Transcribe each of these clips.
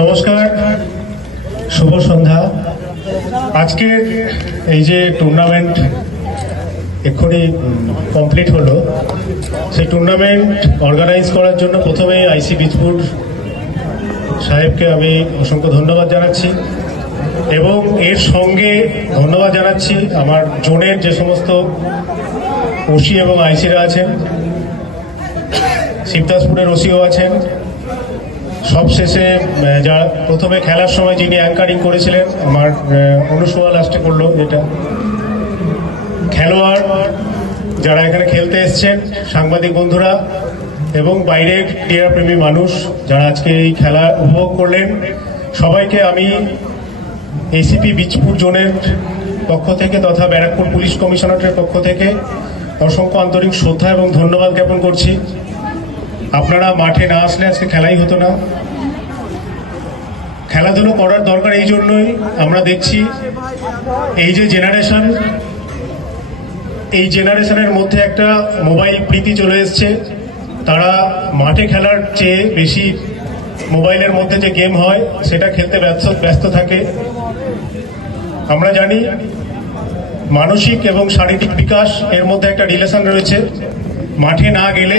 নমস্কার, শুভ সন্ধ্যা। আজকের এই যে টুর্নামেন্ট এক্ষুনি কমপ্লিট হলো, সেই টুর্নামেন্ট অর্গানাইজ করার জন্য প্রথমে আইসি বীজপুর সাহেবকে আমি অসংখ্য ধন্যবাদ জানাচ্ছি এবং এর সঙ্গে ধন্যবাদ জানাচ্ছি আমার জোনের যে সমস্ত ওসি এবং আইসিরা আছেন, শিবদাসপুরের ওসিও আছেন। সবশেষে যা প্রথমে খেলার সময় যিনি অ্যাঙ্কারিং করেছিলেন, আমার অনুসোয়া লাস্টে করলো, যেটা খেলোয়াড় যারা এখানে খেলতে এসছেন, সাংবাদিক বন্ধুরা এবং বাইরের ক্রীড়াপ্রেমী মানুষ যারা আজকে এই খেলা উপভোগ করলেন, সবাইকে আমি এসিপি বীজপুর জোনের পক্ষ থেকে তথা ব্যারাকপুর পুলিশ কমিশনারেটের পক্ষ থেকে অসংখ্য আন্তরিক শ্রদ্ধা এবং ধন্যবাদ জ্ঞাপন করছি। আপনারা মাঠে না আসলে আজকে খেলাই হতো না। খেলাধুলো করার দরকার এই জন্যই, আমরা দেখছি এই যে জেনারেশনের মধ্যে একটা মোবাইল প্রীতি চলে এসছে। তারা মাঠে খেলার চেয়ে বেশি মোবাইলের মধ্যে যে গেম হয় সেটা খেলতে ব্যস্ত থাকে। আমরা জানি মানসিক এবং শারীরিক বিকাশ এর মধ্যে একটা রিলেশন রয়েছে। মাঠে না গেলে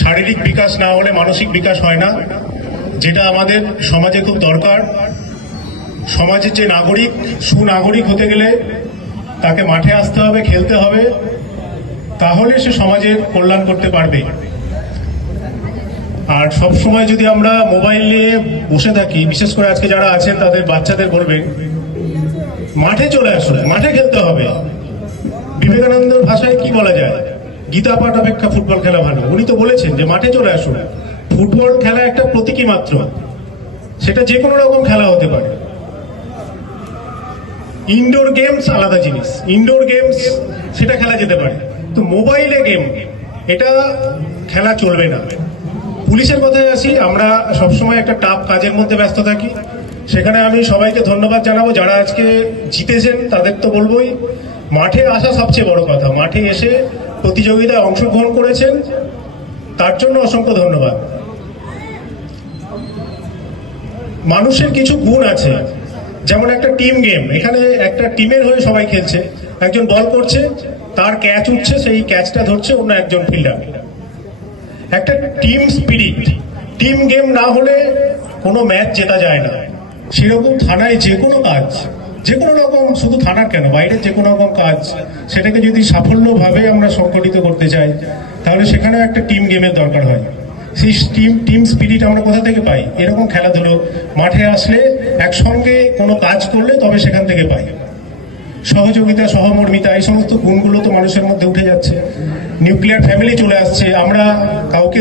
শারীরিক বিকাশ না হলে মানসিক বিকাশ হয় না, যেটা আমাদের সমাজে খুব দরকার। সমাজের যে নাগরিক, সুনাগরিক হতে গেলে তাকে মাঠে আসতে হবে, খেলতে হবে, তাহলে সে সমাজের কল্যাণ করতে পারবে। আর সব সময় যদি আমরা মোবাইল নিয়ে বসে থাকি, বিশেষ করে আজকে যারা আছেন তাদের বাচ্চাদের বলবেন মাঠে চলে আসুন, মাঠে খেলতে হবে। বিবেকানন্দের ভাষায় কি বলা যায়, গীতা পাঠ অপেক্ষা ফুটবল খেলা ভালো। উনি তো বলেছেন যে মাঠে চলে আসুন। ফুটবল খেলা একটা প্রতীকী মাত্র, সেটা যে কোনো রকম খেলা হতে পারে। ইনডোর গেমস আলাদা জিনিস, ইনডোর গেমস সেটা খেলা যেতে পারে, তো মোবাইলে গেম এটা খেলা চলবে না। পুলিশের কথায় আসি, আমরা সবসময় একটা টাফ কাজের মধ্যে ব্যস্ত থাকি। সেখানে আমি সবাইকে ধন্যবাদ জানাবো যারা আজকে জিতেছেন, তাদের তো বলবোই। মাঠে আসা সবচেয়ে বড় কথা, মাঠে এসে প্রতিযোগিতায় অংশগ্রহণ করেছেন, তার জন্য অসংখ্য ধন্যবাদ। মানুষের কিছু গুণ আছে, যেমন একটা টিম গেম, এখানে একটা টিমের হয়ে সবাই খেলছে। একজন বল করছে, তার ক্যাচ উঠছে, সেই ক্যাচটা ধরছে অন্য একজন ফিল্ডার। একটা টিম স্পিরিট, টিম গেম না হলে কোনো ম্যাচ জেতা যায় না। সেরকম থানায় যে কোনো কাজ, যে কোনো রকম, শুধু থানার কেন, বাইরের যে কোনো রকম কাজ, সেটাকে যদি সাফল্যভাবে আমরা সংগঠিত করতে চাই, তাহলে সেখানেও একটা টিম গেমের দরকার হয়। সেই টিম স্পিরিট আমরা কোথা থেকে পাই? এরকম খেলাধুলো মাঠে আসলে, একসঙ্গে কোনো কাজ করলে তবে সেখান থেকে পাই। সহযোগিতা, সহমর্মিতা, এই সমস্ত গুণগুলো তো মানুষের মধ্যে উঠে যাচ্ছে। নিউক্লিয়ার ফ্যামিলি চলে আসছে। আমরা কাউকে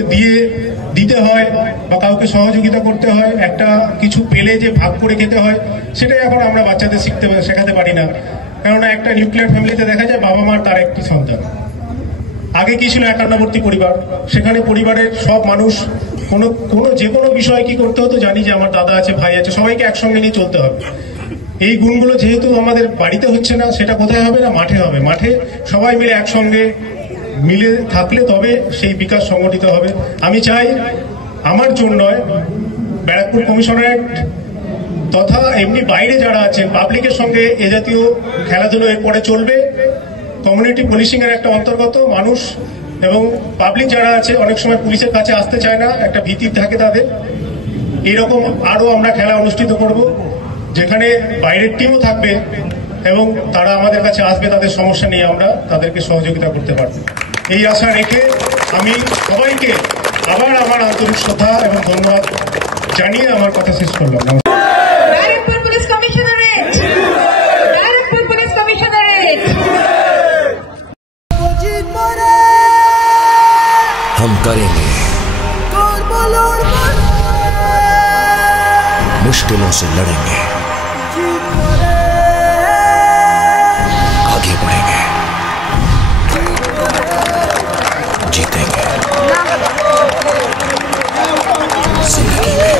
দিতে হয় বা কাউকে সহযোগিতা করতে হয়, একটা কিছু পেলে যে ভাগ করে খেতে হয়, সেটাই এখন আমরা বাচ্চাদের শেখাতে পারি না। কেননা একটা নিউক্লিয়ার ফ্যামিলিতে দেখা যায় বাবা মার তার একটি সন্তান। আগে কি ছিল একান্নবর্তী পরিবার, সেখানে পরিবারের সব মানুষ যে কোনো বিষয়ে কি করতে হতো, জানি যে আমার দাদা আছে, ভাই আছে, সবাইকে একসঙ্গে নিয়ে চলতে হবে। এই গুণগুলো যেহেতু আমাদের বাড়িতে হচ্ছে না, সেটা কোথায় হবে না, মাঠে হবে। মাঠে সবাই মিলে একসঙ্গে মিলে থাকলে তবে সেই বিকাশ সংগঠিত হবে। আমি চাই আমার জন্য ব্যারাকপুর কমিশনারেট তথা এমনি বাইরে যারা আছেন, পাবলিকের সঙ্গে এ জাতীয় খেলাধুলো এরপরে চলবে। কমিউনিটি পুলিশিং এর একটা অন্তর্গত মানুষ এবং পাবলিক যারা আছে, অনেক সময় পুলিশের কাছে আসতে চায় না, একটা ভীতি থাকে তাদের। এরকম আরো আমরা খেলা অনুষ্ঠিত করব, যেখানে বাইরের টিমও থাকবে এবং তারা আমাদের কাছে আসবে, তাদের সমস্যা নিয়ে আমরা তাদেরকে সহযোগিতা করতে পারবো। এই আশা রেখে আমি সবাইকে আবার আমার আন্তরিক শ্রদ্ধা এবং ধন্যবাদ জানিয়ে আমার কথা শেষ করলাম। हम करेंगे, मुश्किलों से लड़ेंगे, आगे बढ़ेंगे, जीतेंगे जिंदगी में।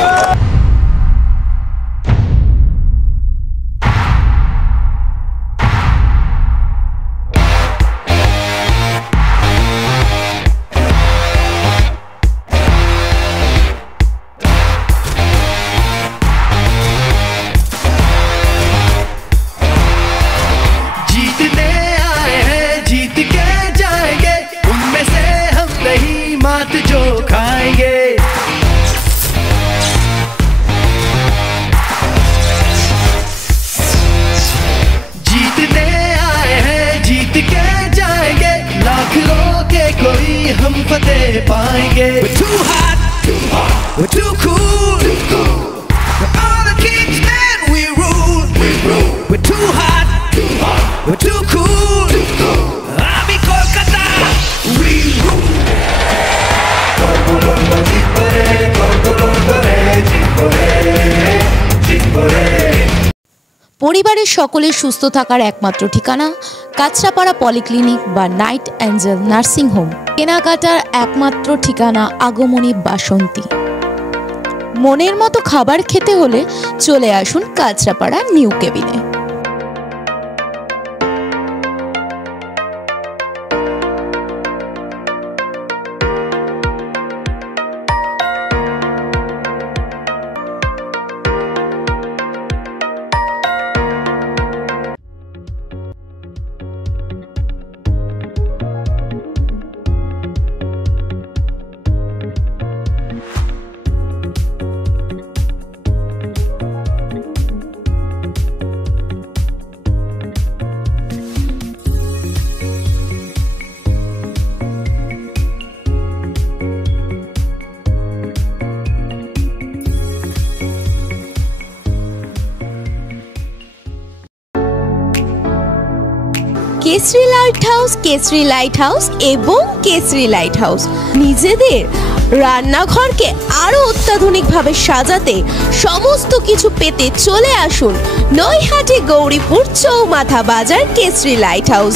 পরিবারের সকলের সুস্থ থাকার একমাত্র ঠিকানা কাঁচরাপাড়া পলিক্লিনিক বা নাইট অ্যাঞ্জেল নার্সিং হোম। কেনাকাটার একমাত্র ঠিকানা আগমনী বাসন্তী। মনের মতো খাবার খেতে হলে চলে আসুন কাঁচরাপাড়া নিউ কেবিনে। কেশরী লাইট হাউস এবং কেশরী লাইট হাউস নিজেদের রান্নাঘরকে আরো অত্যাধুনিকভাবে সাজাতে সমস্ত কিছু পেতে চলে আসুন নৈহাটি গৌরীপুর চৌমাথা বাজার কেশরী লাইট হাউস।